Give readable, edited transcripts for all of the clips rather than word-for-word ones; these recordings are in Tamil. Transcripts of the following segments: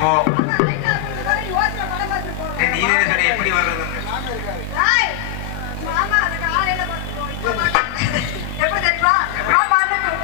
போ. நீ சொன்ன எப்படி வர்றது? எப்படி தெரியுமா?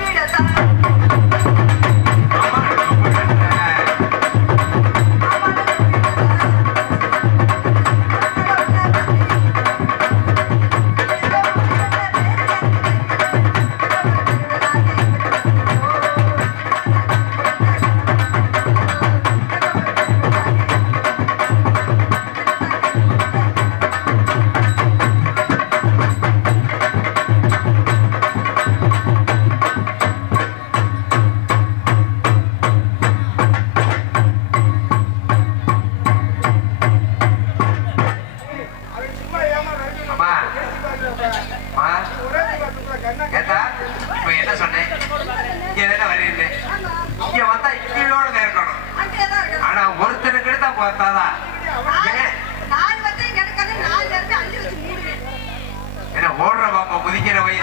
ஓடுற பாப்பா முதிக்கிற வயசு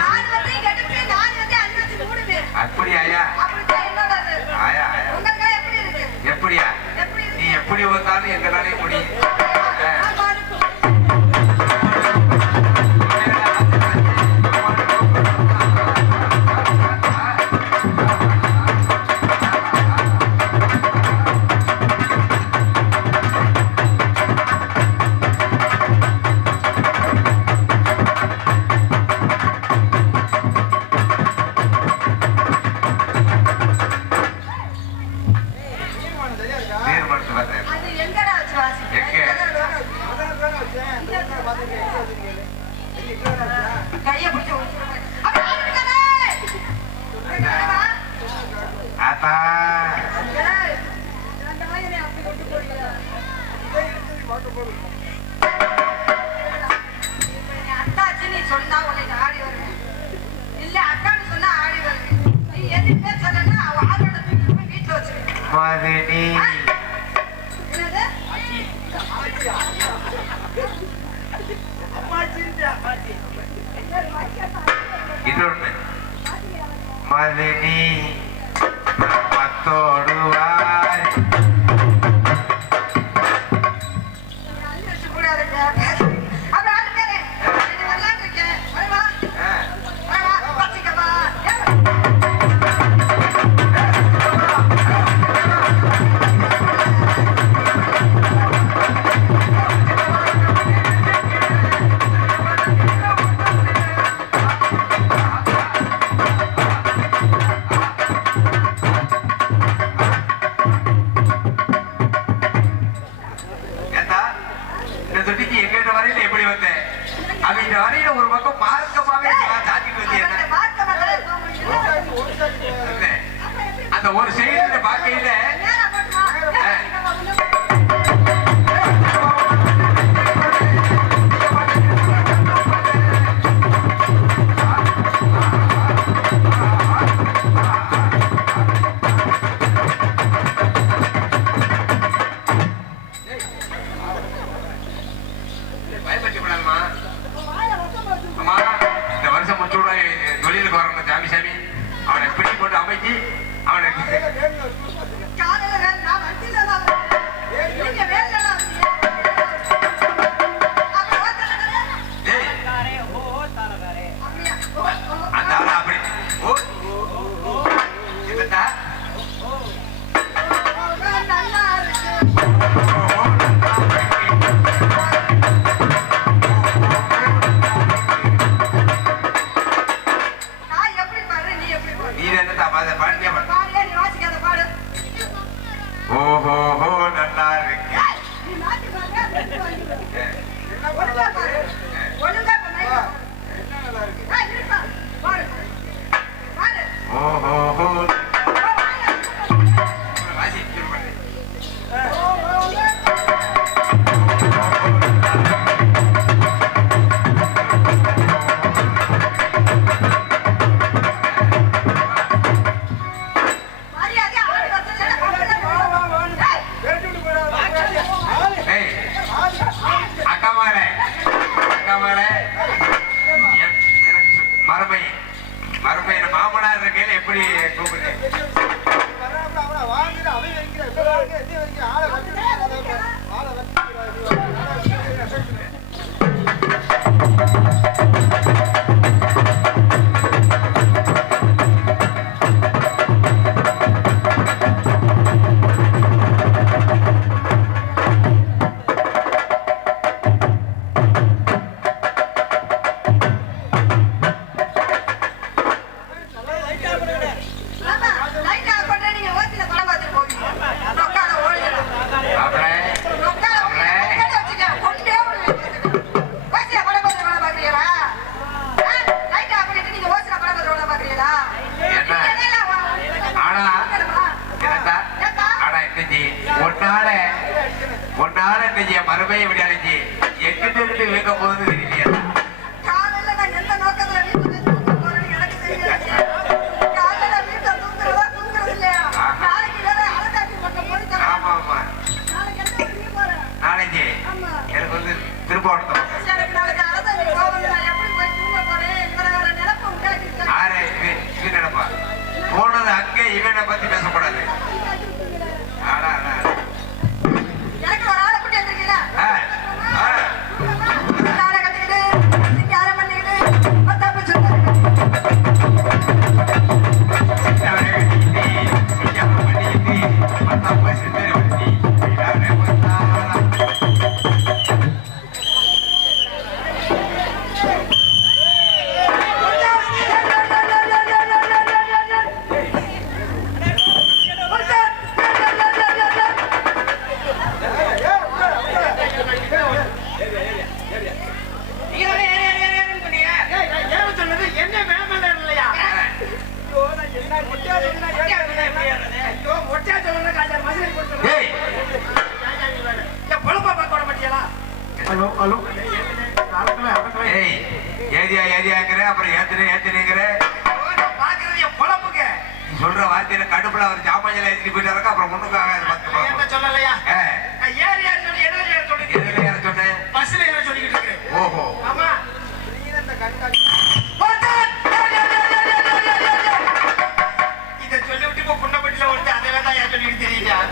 அப்படியா? எப்படியா? நீ எப்படி வந்தாலும் எங்களாலே முடியும். அத்தாச்சி சொன்னா உனக்கு ஆடி வருவேன், இல்ல அக்கான்னு சொன்னா ஆடி வருவேன். நீ எதுவுமே சொல்லனா ஆளோட தூக்கி வீட்டுல வச்சிருக்கேன். இன்னொன்னு மதினி மத்தோடுவாய் ஒரு பக்கம் மார்க்கமாவே அந்த ஒரு செய்தியில பார்க்கையில அக்கா மறுமையை விடாச்சு எங்கிட்ட இருந்து வீக்க போகுது தெரியலையா காலையில நான் எந்த நோக்கத்துல வீட்டுல தூங்க போறேன்னு எனக்கு தெரியாது. காலையில வீட்டுல தூங்குறதா தூங்குறது இல்லையா? நாளைக்கு வேற அலங்காட்டி பக்கம் போய் தரேன். ஆமா ஆமா நாளைக்கு என்ன பண்ணி போறேன்? நாளைக்கு ஆமா. எனக்கு வந்து திருப்பவனத்தை எனக்கு நாளைக்கு அலங்காட்டி போகணும். நான் எப்படி போய் தூங்க போறேன்? என்கிற வேற நினைப்பு உண்டாக்கிட்டு ஆறு இது நினைப்பா போனது அங்கே இவனை பத்தி பேசக்கூடாது ஆடா ஆடா எனக்கு ஒரு ஆளை கூட்டி வந்திருக்கீங்களா? ஆ, ஆ. நாளை கட்டிக்கிட்டு இன்னைக்கு அரை பண்ணிக்கிட்டு பத்தாப்பு சொல்லுங்க. அப்புறம் ஏத்துனேங்கிற சொல்ற வார்த்தையில கடுப்புல அவர் ஜாமான் ஏற்றி போயிட்டாருங்க அப்புறம் ஒண்ணுக்கு ஆகாது எதுல ஏற சொன்னேன் ஓஹோ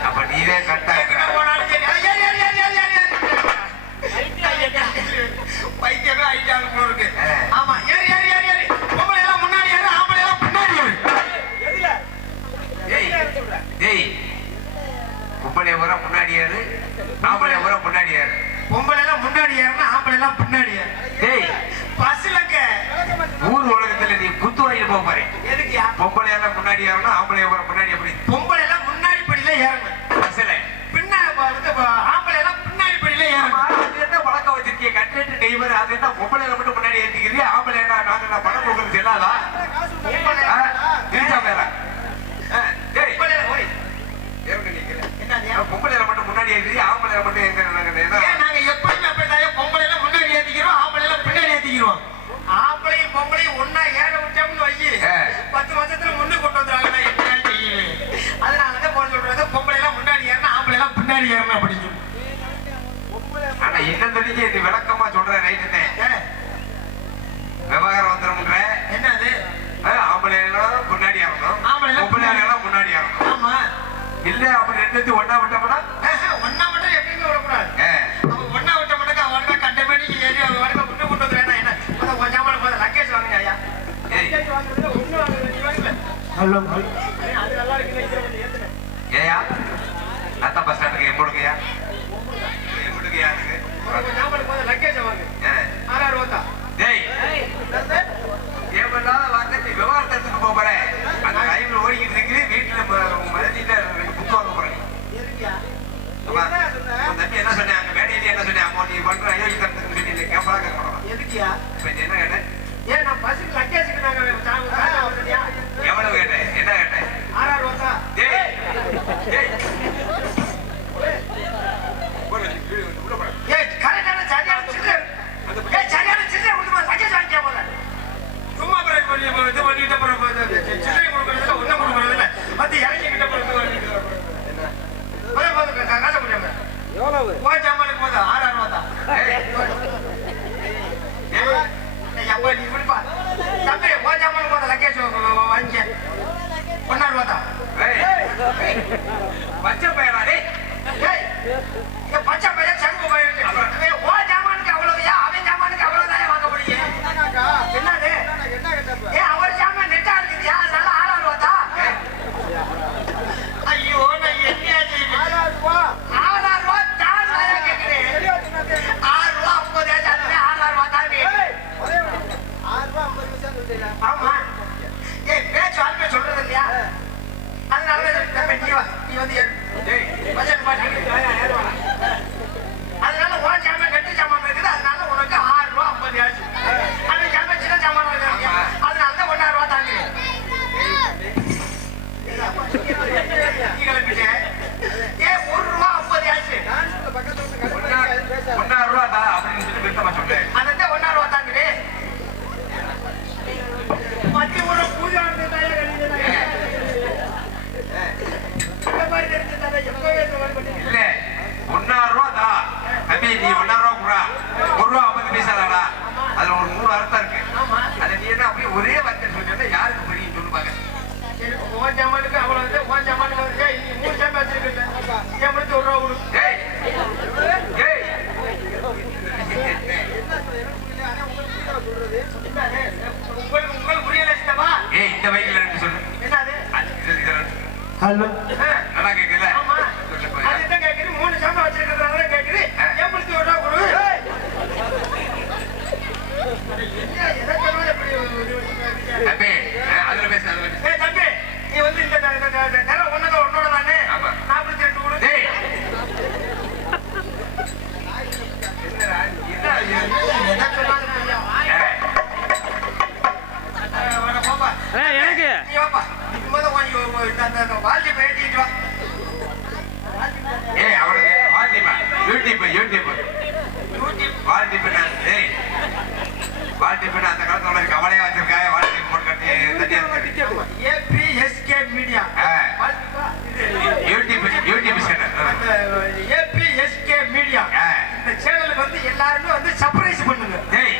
அப்ப நீதே கரெக்டா பைத்தியமே ஆயிட்டாங்க போல இருக்கு. ஆமா ஏறி ஏறி ஏறி ஏறி பொம்பளை எல்லாம் முன்னாடி ஏறு ஆம்பளை எல்லாம் பின்னாடி ஏறு. எதுல டேய் பொம்பளை ஊரா முன்னாடி ஏறு ஆம்பளை ஊரா முன்னாடி ஏறு பொம்பளை எல்லாம் முன்னாடி ஏறுனா ஆம்பளை எல்லாம் பின்னாடி ஏறு. டேய் பஸ்லங்க ஊர் உலகத்துல நீ குத்து வாங்கிட்டு போக பாரு எதுக்குயா பொம்பளை எல்லாம் முன்னாடி ஏறணும் ஆம்பளை ஊரா முன்னாடி எப்படி பொம்பளை எல்லாம் முன்னாடி படியில ஏறணும். பஸ்ல பின்ன ஆம்பளை எல்லாம் பின்னாடி படியில ஏறணும். அது என்ன பழக்கம் வச்சிருக்கீங்க கட்லெட் டிரைவர் அது என்ன பொம்பளை மட்டும் முன்னாடி ஏற்றிக்கிறீங்க ஆம்பளை என்ன நாங்க பணம் கொடுக்கறது செல்லாதா வேற டேய் பொம்பளை மட்டும் முன்னாடி ஏற்றி ஆம்பளை மட்டும் எங்க நாங்க எப்பயுமே அப்படிதான் பொம்பளை எல்லாம் முன்னாடி ஏத்திக்கிறோம் ஆம்பளை எல்லாம் பின்னாடி ஏத்திக்கிறோம். ஆம்பளையும் பொம்பளையும் ஒன்னா ஏற விட்டோம்னு வை 10 வருஷத்துல முன்னு கொண்டு வந்துருவாங்க. நான் என்ன செய்யுவேன்? அதனாலதான் போன சொல்றது பொம்பளை எல்லாம் முன்னாடி ஏறணும் ஆம்பளை எல்லாம் பின்னாடி ஏறணும் அப்படின்னு சொல்லி. ஆனா இன்னும் தெரிஞ்சு இது விளக்கமா சொல்றேன் ரைட்டுனே விவகாரம் வந்துடும்ன்ற என்னது ஆம்பளை எல்லாம் முன்னாடி ஆகணும் பொம்பளை எல்லாம் முன்னாடி ஆகணும் ஆமா இல்ல அப்படி ரெண்டு ஒன்னா விட்டோம்னா ஒன்னா மட்டும் எப்பயுமே விடக்கூடாது. அவன் ஒன்னா விட்ட மட்டும் அவன் கட்ட மணிக்கு ஏறி அவன் வரைக்கும் முன்னு கொண்டு வந்துடுறேன். என்ன கொஞ்சம் லக்கேஜ் வாங்குங்க ஐயா. லக்கேஜ் வாங்குறது ஒண்ணு வாங்குறது நீ வாங்கல. அது நல்லா இருக்கு. ஏயா அத்த பஸ் ஸ்டாண்டுக்கு எம்புடுங்கயா எம்புடுங்கயா லக்கேஜ் வாங்க 6 ரூபா. டேய் ஏவெல்லாம் வாங்க நீ விவகாரத்துக்கு போறேன் அந்த லைவ்ல ஓடிக்கிட்டு இருக்குது வீட்டுல மதிச்சிட்டு புத்து வாங்க போறேன் தம்பி என்ன சொன்னேன் அங்க மேடையில என்ன சொன்னேன் அம்மா நீ பண்ற அயோக்கியத்துக்கு சொல்லி கேம்பலா கேட்கணும் எதுக்கியா இப்ப என்ன கேட்டேன் ஏன் நான் பஸ்ஸுக்கு லக்கேஜுக்கு நாங்க எவ்வளவு கேட்டேன் என்ன கேட்டேன் 6 ரூபா. டேய் டேய் ஏய் கரெக்டான சரியான சில்லறை சரியான சில்லறை கொடுத்து லக்கேஜ் வாங்கிக்க போல சும்மா இது பண்ணிட்டு சில்லறை கொடுக்கறதுல ஒன்றும் கொடுக்கறது இல்லை வந்து இறங்கிக்கிட்ட காசை முடியாம எவ்வளவு ஜாமானுக்கு போதும் 6 ரூபா தான். நீ குடிப்பா தம்பி ஜாமானுக்கு போதும் லக்கேஜ் வாங்கிக்க 1 ரூபா தான். பச்சை பையனா டேய் பச்சை பையன் சங்கு போயிட்டு ஓ ஜாமானுக்கு அவ்வளவுயா அவன் ஜாமானுக்கு அவ்வளவுதான் வாங்க முடியும். என்னது அவர் ஜாமான் நெட்டா இருக்குதுயா அதனால 6 ரூபா தான். ஐயோ நான் என்ன செய்வேன் 6 ரூபா தான் கேட்கிறேன் 6 ரூபா 50 6 ரூபா தான் ஆமா. ஏய் பேச்சு ஆளுமே சொல்றது இல்லையா அதனால நீ வந்து பட்ஜெட் பாட்டு அதனால உன் ஜாமான் கட்டு ஜாமான் இருக்குது அதனால உனக்கு 6 ரூபா 50 ஆச்சு. அந்த ஜாமான் சின்ன ஜாமான் அதனால தான் 1 ரூபா தாங்குறேன். கிளம்பிட்டு ஏன் 1 ரூபா 50 ஆச்சு உன் ஜமானுக்கு அவ்வளவு வந்து உன் ஜமானுக்கு வந்து நீ 3 சாமி வச்சிருக்கேன் என் முடிச்சு 1 ரூபா கொடு. ஏய் ஏய் உங்களுக்கு புரியல சித்தப்பா? ஏய் இந்த பைக்ல இருக்கு சொல்லு. என்னது? ஹலோ நல்லா கேக்குல? ஆமா. சொல்லு போய். அதுதான் கேக்குது 3 சாமி வச்சிருக்கறதால கேக்குது என் முடிச்சு 1 ரூபா கொடு. தம்பி அதுல பேசு அதுல பேசு. ஏய் தம்பி நீ வந்து இந்த நேரம் உன்னோட தானே? ஆமா. 42 கொடு. டேய் என்னடா என்ன சொன்னாலும் தெரியும். வர போப்பா. எனக்கு நீ வாப்பா. இவங்க வாங்கி வால்டி பேட்டிட்டு வா. ஏய் அவளுக்கு வால்டிமா யூடியூப் வால்டிப்னா ஏய் வால்டிப்னா அந்த காலத்துல கவலையா வச்சிருக்காங்க வால்டிப் போட்டு கட்டி தனியா ஏபிஎஸ்கே மீடியா யூடியூப் சேனல் அந்த ஏபிஎஸ்கே மீடியா இந்த சேனலுக்கு வந்து எல்லாருமே வந்து சர்ப்ரைஸ் பண்ணுங்க. ஏய்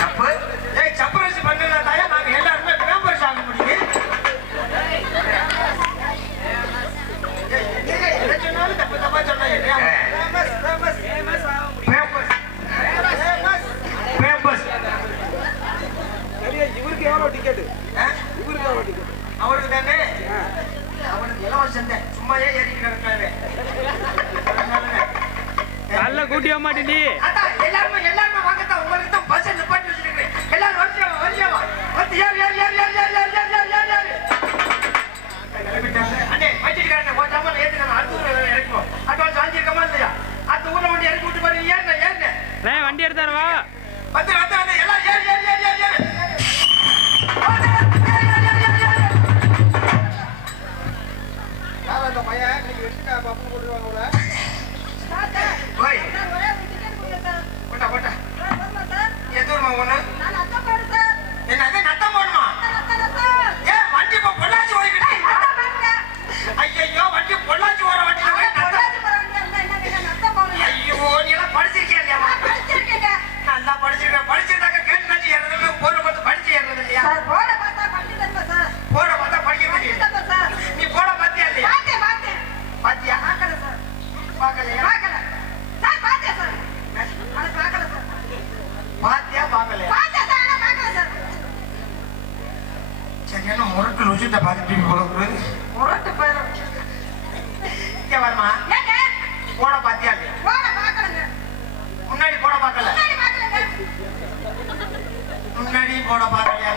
தப்பு ஏய் சர்ப்ரைஸ் பண்ணுனா தாயா நாங்க எல்லாருமே மெம்பர்ஸ் ஆக முடியும். என்ன சொன்னாலும் தப்பா சொன்னாங்க. இவருக்கு எவ்வளோ டிக்கெட்? இவருக்கு எவ்வளோ டிக்கெட்? அவருக்கு தானே அவனுக்கு இலவசம் தான் சும்மாயே ஏறிட்டு கிடக்காரு. நல்ல கூட்டிய மாட்டேன் அதான் எல்லாருமே வாங்கத்தான் உங்களுக்கு தான் பஸ் நிப்பாட்டி வச்சிருக்கேன். எல்லாரும் வரிசையாவா வந்து அண்ணே வச்சிருக்காங்க போச்சாம ஏத்துக்கணும். அடுத்த ஊர்ல இறக்குவோம். அட்வான்ஸ் வாங்கியிருக்கமா இல்லையா? அடுத்த ஊர்ல வண்டி இறக்கி விட்டு பாருங்க. ஏறினேன் வண்டி எடுத்தாரு வா வந்து எல்லாம் ஏறி அந்த பையன் இன்னைக்கு வெட்டுக்கா பப்பு போட்டுருவாங்க. போட்டா எதுமா ஒண்ணு என்னது நத்தம் போடணுமா? ஏன் வண்டி இப்போ பொள்ளாச்சி ஓடிக்கிட்டு? ஐயோ வண்டி பொள்ளாச்சி ஓட வண்டி ஐயோ நீ எல்லாம் படிச்சிருக்கியா இல்லையா? நல்லா படிச்சிருந்தாக்க கேட்டு நச்சு ஏறது போட பார்த்து படிச்சு ஏறது இல்லையா? போட பார்த்தா படிக்கிறது நீ போட பார்த்தியா இல்லையா? பாத்தியா? பார்க்கலையா? பாத்தியா பார்க்கலையா? சரியான முரட்டு ருசிட்ட பார்த்துட்டு போல முரட்டு பேரு இங்க வரமா போட பாத்தியா இல்லையா? முன்னாடி போட பார்க்கல முன்னாடியும் போட பார்க்கலையா?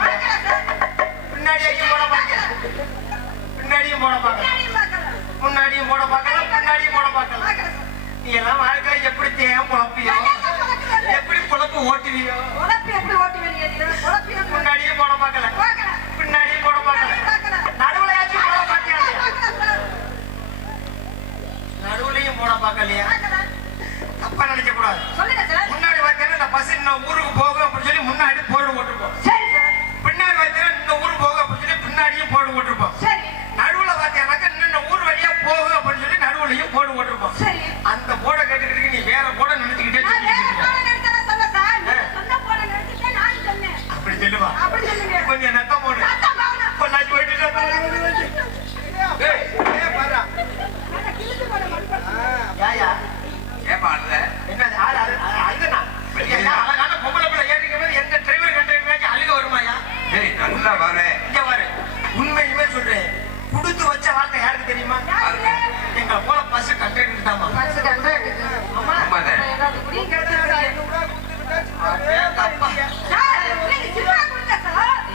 பின்னாடியும் போட பார்க்கல பின்னாடியும் போட பார்க்கல முன்னாடியும் போட பார்க்கல பின்னாடியும் போட பார்க்கல. நீ எல்லாம் வாழ்க்கை எப்படி தேன் குழப்பியோ எப்படி குழப்பு ஓட்டுவியோ? முன்னாடியும் போட பார்க்கல பின்னாடியும் போட பார்க்கல நடுவுலையாச்சும் போட பார்த்தியா இல்லையா? நடுவுலையும் போட பார்க்கலையா? தப்பா நினைக்க கூடாது. முன்னாடி பார்த்தீங்கன்னா இந்த பஸ் இன்னும் ஊருக்கு போகும் அப்படின்னு சொல்லி முன்னாடி போர்டு போட்டிருப்போம். பின்னாடி பார்த்தீங்கன்னா இந்த ஊருக்கு போகும் அப்படின்னு சொல்லி பின்னாடியும் போர்டு போட்டிருப்போம். நடுவுல பார்த்தீங்கன்னாக்கா இன்னும் ஊர் வழியா போகும் அப்படின்னு சொல்லி நடுவுலையும் போர்டு போட்டிருப்போம். அந்த போர்டை கேட்டுக்கிட்டு நீ வேற போர்டை நினைச்சுக்கிட்டே அப்படி சொல்லுவா. கொஞ்சம் நத்தம் போடு பொள்ளாச்சி போயிட்டு யாயா ஏப்பா அழுத? என்ன அழுதுனா அழகான பொம்பளை பிள்ளை ஏறிக்கும் போது எந்த டிரைவர் கண்டக்டர் அழுக வருமாயா? ஏய் நல்லா பாரு. இங்க பாரு உண்மையுமே சொல்றேன். குடுத்து வச்ச வார்த்தை யாருக்கு தெரியுமா? எங்களை போல பஸ் கண்டக்டர் தாமா.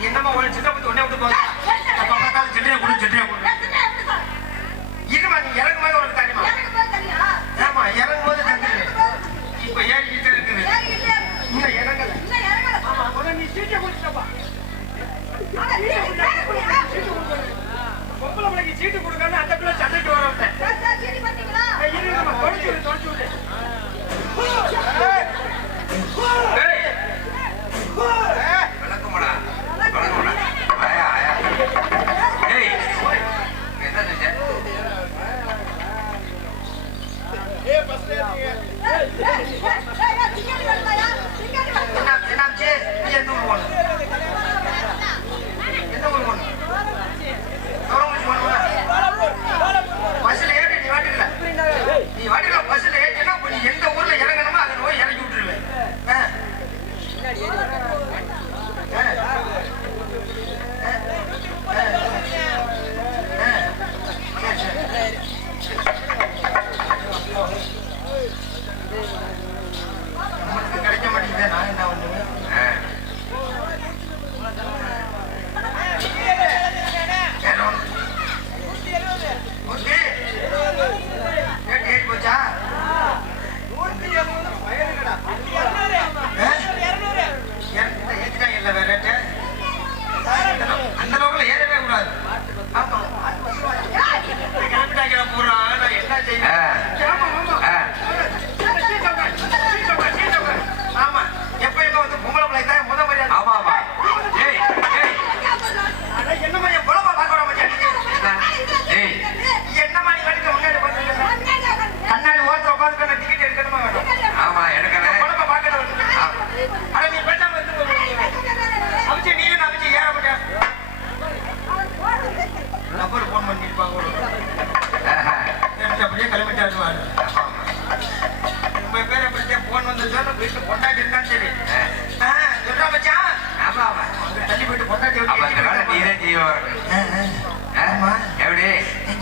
என்னமா ஒரு சின்ன பத்தி ஒன்னே விட்டு போதா? பார்த்தாலும் சின்னையா கொடு இருமா நீ இறங்கும் போது உனக்கு தெரியுமா? ஏமா இறங்கும் போது தெரிஞ்சு இப்ப ஏறிக்கிட்டே இருக்குது. இன்னும் இறங்கல. நீ சீட்டை கொடுத்தப்பா பொம்பளை பிள்ளைக்கு சீட்டு கொடுக்கணும் அந்த பிள்ளை சண்டைக்கு வர விட்டேன்.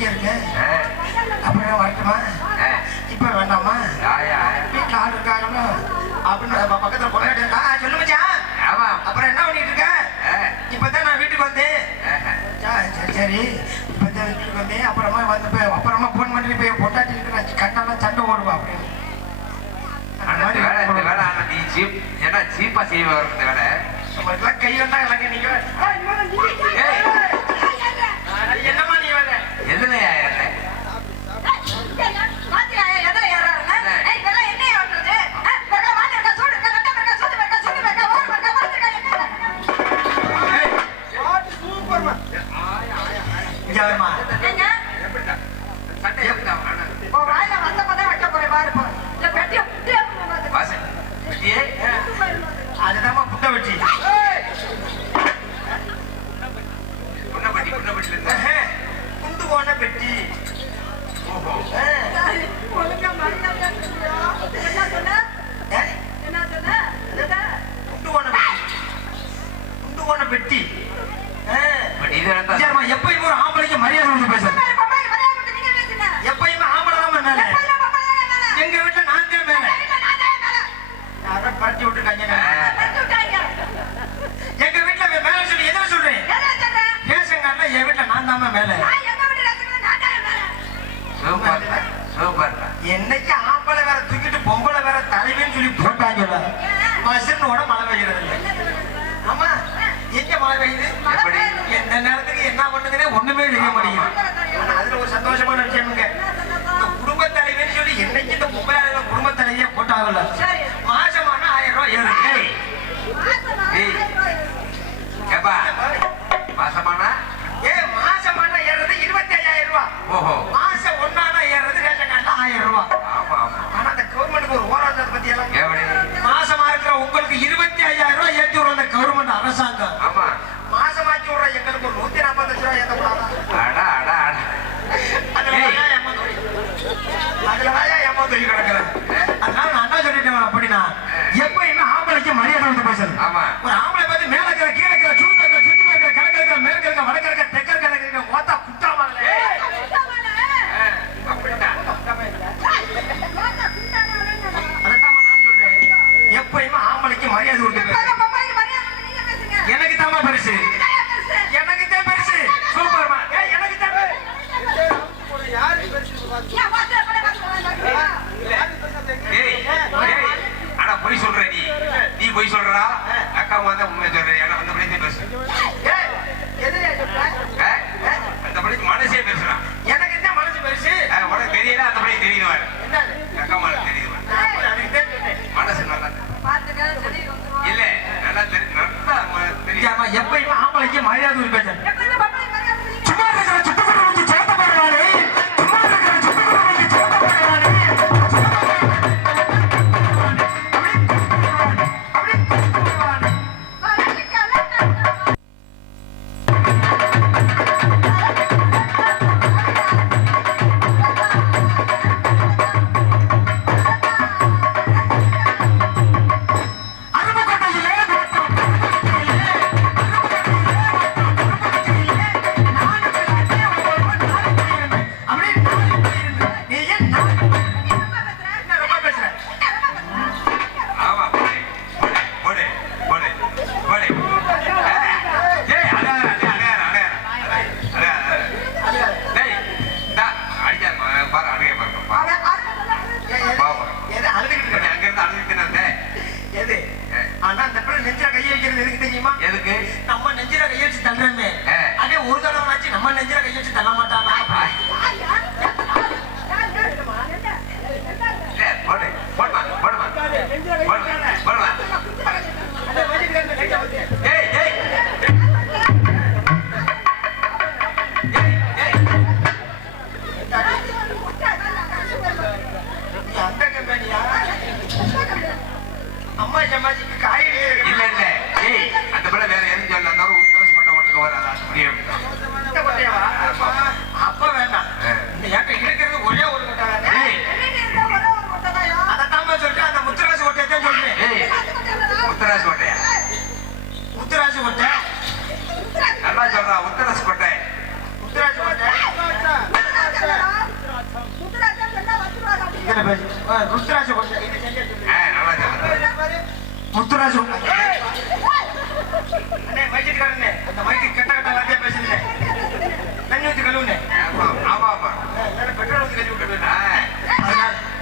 இங்கே இருக்கேன். ஆ, அப்புறம் வரட்டுமா? ஆ. இப்ப வேண்டாமா? ஆயா. வீட்டுல ஆள் இருக்காங்களோ அப்படின்னு பக்கத்துல கொண்டாடி சொல்லு மச்சான். ஆமா. அப்புறம் என்ன பண்ணிட்டு இருக்க? ஆ, இப்பதான் நான் வீட்டுக்கு வந்தேன். ஆஹா. சரி சரி இப்பதான் வீட்டுக்கு வந்தேன். அப்புறமா வந்து அப்புறமா போன் பண்ணி போய் பொட்டாட்டி இருக்கிற கட்டாலாம் சண்டை ஓடுவா அப்படின்னு. ஆனா இந்த வேலை ஆனா நீ ஏன்னா சீப்பா செய்வ இந்த வேலை. உங்களுக்குலாம் கை வந்தா இல்லைங்க நீங்க. ஏய், என்னம்மா நீ வேலை? எதுலயா ஏறுற? பாத்தியா எதை ஏறாருன்னு? ஏய் இதெல்லாம் என்ன ஏறுறது? இதெல்லாம் வாட்டா சூடு கட்ட கட்ட சூடு வைக்க சூடு வைக்க ஓர் வைக்க வந்துடா என்ன? ஏய், பாட்டு சூப்பர்மா. இங்க வருமா? ஏங்க எப்படிடா? சட்டை எப்படிடா? ஆனா, உன் வாயில வந்தப்பதான் வைக்க போறேன் பாரு போ. இந்த பெட்டியை புட்டியா பாத்து. வாசு, வெட்டியே? அதுதாம்மா புட்டை வெட்டி. புண்ணப்பட்டில இருந்தா? குண்டு போன பெட்டி. ஓஹோ. ஒழுங்கா மறந்தாங்க என்ன சொன்ன? என்ன சொன்ன? குண்டு போன பெட்டி. குண்டு போன பெட்டி. பட் இது என்ன? சரிம்மா, எப்பயுமே ஒரு ஆம்பளைக்கு மரியாதை கொடுத்து பேசுறேன். பப்பாய் மரியாதை கொடுத்து நீங்க பேசுங்க. எப்பயுமே ஆம்பளை தான் மேல. எப்பல்லாம் பப்பாய் தானே மேல? எங்க வீட்டுல நான் தான் மேல. வீட்டுல நான் தான் மேல. யாரோ பறிச்சு விட்டுருக்காங்க. தட்டி விட்டாங்க. எங்க வீட்டுல மேல சொல்லி எதை சொல்றேன்? என்ன சொல்ற? பேசுங்க, என் வீட்டுல நான் தான் மேல. நான் எங்க வீட்டுல இருக்கிறது நான் தான் மேல. சூப்பர்டா, சூப்பர்டா. என்னைக்கு ஆம்பளை வேற தூக்கிட்டு பொம்பளை வேற தலைவின்னு சொல்லி போட்டாங்கல்ல, மசுனோட மழை பெய்யறது இல்லை. ஆமா, எங்க மழை பெய்யுது? எப்படி? எந்த நேரத்துக்கு என்ன பண்ணுதுன்னே ஒண்ணுமே தெரிய மாட்டேங்குது. ஆனா அதுல ஒரு சந்தோஷமான விஷயம்ங்க, இந்த குடும்ப தலைவின்னு சொல்லி என்னைக்கு இந்த பொம்பளை குடும்ப தலைவியே போட்டாங்கல்ல, சரி. மாசமான 1000 ரூபாய் ஏறுது. ஏய், ஏய். ஏப்பா, மாசமானா? மாசமான ஏறுறது 25,000 ரூபாய். ஓஹோ. மாசம் ஒன்னானா ஏறுறது ரேஷன் கார்டுல 1000 ரூபாய். ஆமா, ஆமா. ஆனா அந்த கவர்மெண்ட்டுக்கு ஒரு ஓராட்டத்தை பத்தி எல்லாம் எப்படி? மாசமா இருக்கிற உங்களுக்கு 25,000 ரூபாய் ஏற்றி விடுற அந்த கவர்மெண்ட் அரசாங்கம், ஆமா. மாசமாக்கி விடுற எங்களுக்கு ஒரு 145 ரூபாய் ஏற்றக்கூடாதா? அடா, அடா, அடா. அதுல ஏய். வாயா ஏமா தூக்கி கிடக்குறேன். அதனால நான் என்ன சொல்லிட்டேன் அப்படின்னா, எப்பயுமே ஆம்பளைக்கு மரியாதை கொடுத்து பேசுறது. ஆமா. ஒரு ஆம்பளை பார்த்து மேல இருக்கிற கீழே இருக்கிற சுருக்க இருக்கிற சுத்தி இருக்கிற கிழக்கு இருக்கிற மேற்கு இருக்கிற வடக்கு இருக்கிற தெற்கு இருக்கிற ஓத்தா குட்டாமல. அப்படித்தான். அதைத்தான் நான் சொல்றேன், எப்பயுமே ஆம்பளைக்கு மரியாதை கொடுத்து பேசுறது. பப்பாய்க்கு மரியாதை கொடுத்து நீங்க பேசுங்க. எனக்கு தாமா பெருசு, எனக்கு தான் பெருசு. சூப்பர்மா. எனக்கு தான் பெருசு. யாருக்கு பெருசு பாத்து. ஏன் வாசல்ல போய் வாசல்ல ஏய், ஏய். ஆனா பொய் சொல்ற நீ. நீ பொய் சொல்றா? அக்கா வந்து உண்மை சொல்றேன். ஏன்னா அந்த படி பேசு. ஏய், எதுல சொல்ற? அந்த படி மனசே பேசுறான். எனக்கு தான் மனசு பெருசு. உனக்கு தெரியல, அந்த படி தெரியுது பாரு. என்னது? அக்கா மனசு தெரியுது பாரு. அதுக்கு தான் சொன்னேன். மனசு நல்லா பாத்துக்க சொல்லி வந்துருவா. இல்ல, நல்லா தெரியும். நல்லா தெரியும். ஆமா, எப்பயுமே ஆம்பளைக்கு மரியாதை கொடுத்து பேசுறது. எப்பவுமே பப்பாய்க்கு மரியாதை கொடுத்து நீங்க சும்மா இருக்கிற சுத்தப்பட வந்து சேர்த்த போடுறானே, சும்மா இருக்கிற சுத்தப்பட வந்து சேர்த்த போடுறானே, ஆமா, போடு, போடு, போடு, போடு. ஏய், அழகார, அழகார, அழகார, அழகார. டேய், இந்தா, அடிக்காத, பாரு, அழுகை பாரு, பாரு. பாவம். எது அழுதுகிட்டு நீ இருக்க? அங்க இருந்து அழுதுகிட்டு வந்தே. எது? ஆனா அந்த பிள்ளை நெஞ்சில கையை வைக்கிறது எதுக்கு தெரியுமா? எதுக்கு? நம்ம நெஞ்சில கையை வச்சு தள்ளுறமே, அதே ஒரு தடவை ஆச்சு நம்ம நெஞ்சில கையை வச்சு தள்ள மாட்டானா? இல்ல, போடு, போடுமா, போடுமா, போடுமா, போடுமா. அந்த வண்டிக்காரன் கையை வச்சு. ஏய், ஏய். ஏய், ஏய். நீ அந்த கம்பெனியா? அம்மா சமாஜிக்கு காய்கறி இல்ல, இல்ல. ஏய், அந்த பிள்ளை வேற எதுவும் சொல்ல, அந்த ஒரு உத்தரசப்பட்ட ஓட்டுக்கு வராது, அது முடியும். இந்த கொட்டையவா? அப்ப வேண்டாம். இந்த ஏட்ட இருக்கிறது ஒரே ஒரு கொட்டை தானே? ஏய், அதைத்தாம்மா சொல்றேன், அந்த முத்துராசு கொட்டையை தான் சொல்றேன். ஏய், உத்தரசு கோட்டையா? முத்துராசு கொட்டை, நல்லா சொல்றா, உத்தரசு கோட்டை. முத்துராசு கொட்டை. கொஞ்சம் பேசு ருத்ராஜ கொஞ்சம் நல்லா சொல்லுங்க. முத்துராஜ் அண்ணே மைக்கிட்டுக்காரண்ணே அந்த மைக்கு கெட்ட கெட்ட வார்த்தையா பேசுறீங்க தண்ணி ஊற்றி கழுவுனே ஆமா ஆமா பெட்ரோல் ஊற்றி கழுவி விட்டு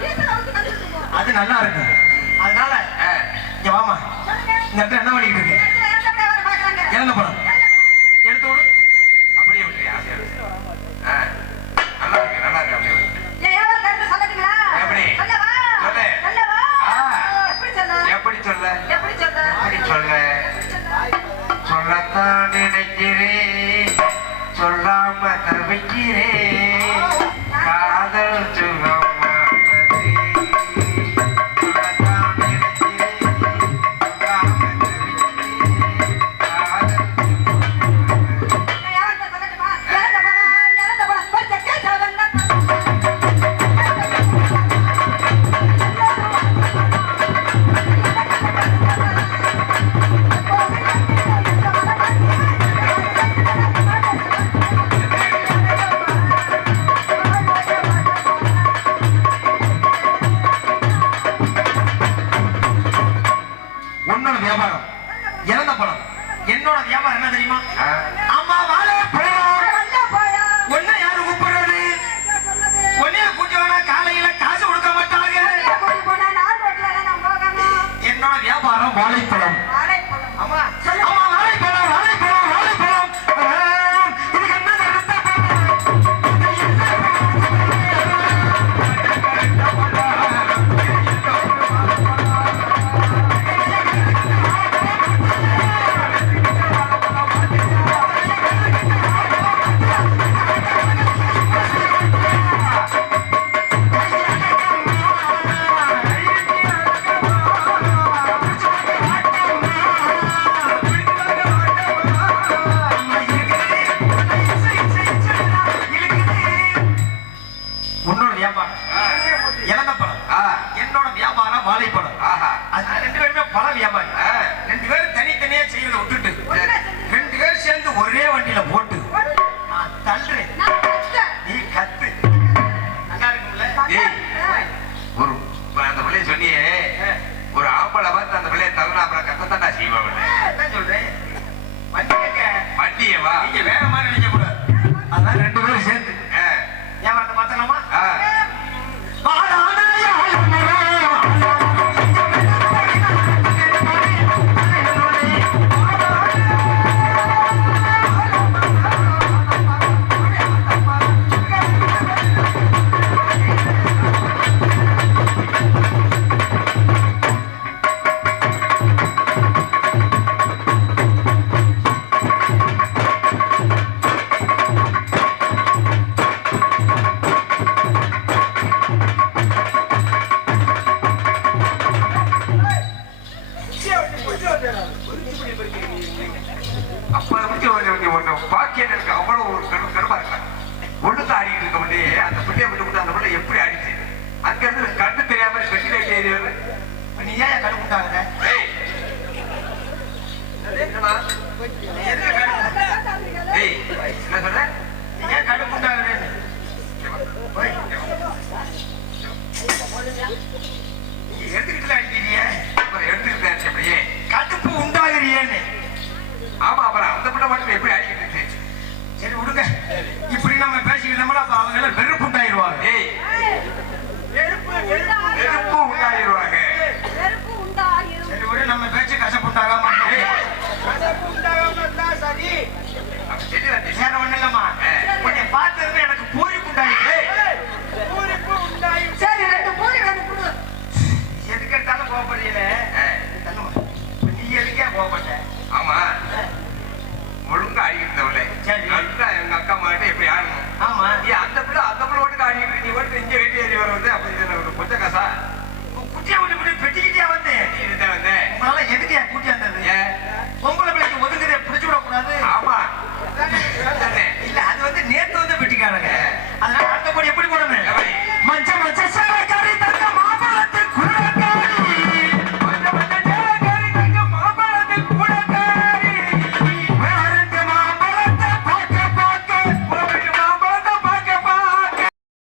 வீட்டுல வந்து கத்துட்டு போ. அது நல்லா இருக்கு அதனால இங்க வாமா இந்த இடத்துல என்ன பண்ணிட்டு இருக்கு இறங்க படம் எடுத்து விடு அப்படியே விட்டுறியா? நல்லா இருக்கு நல்லா இருக்கு அப்படியே விடு. ஏன் ஏவல் கருத்து சொல்லட்டுங்களா? எப்படி? சொல்லவா? சொல்லு. சொல்லவா? ஆ. எப்படி சொல்ல? எப்படி சொல்ல எப்படி சொல்ல? எப்படி சொல்ல சொல்லத்தான் நினைக்கிறேன் சொல்லாம தவிக்கிறேன் காதல் சுகம்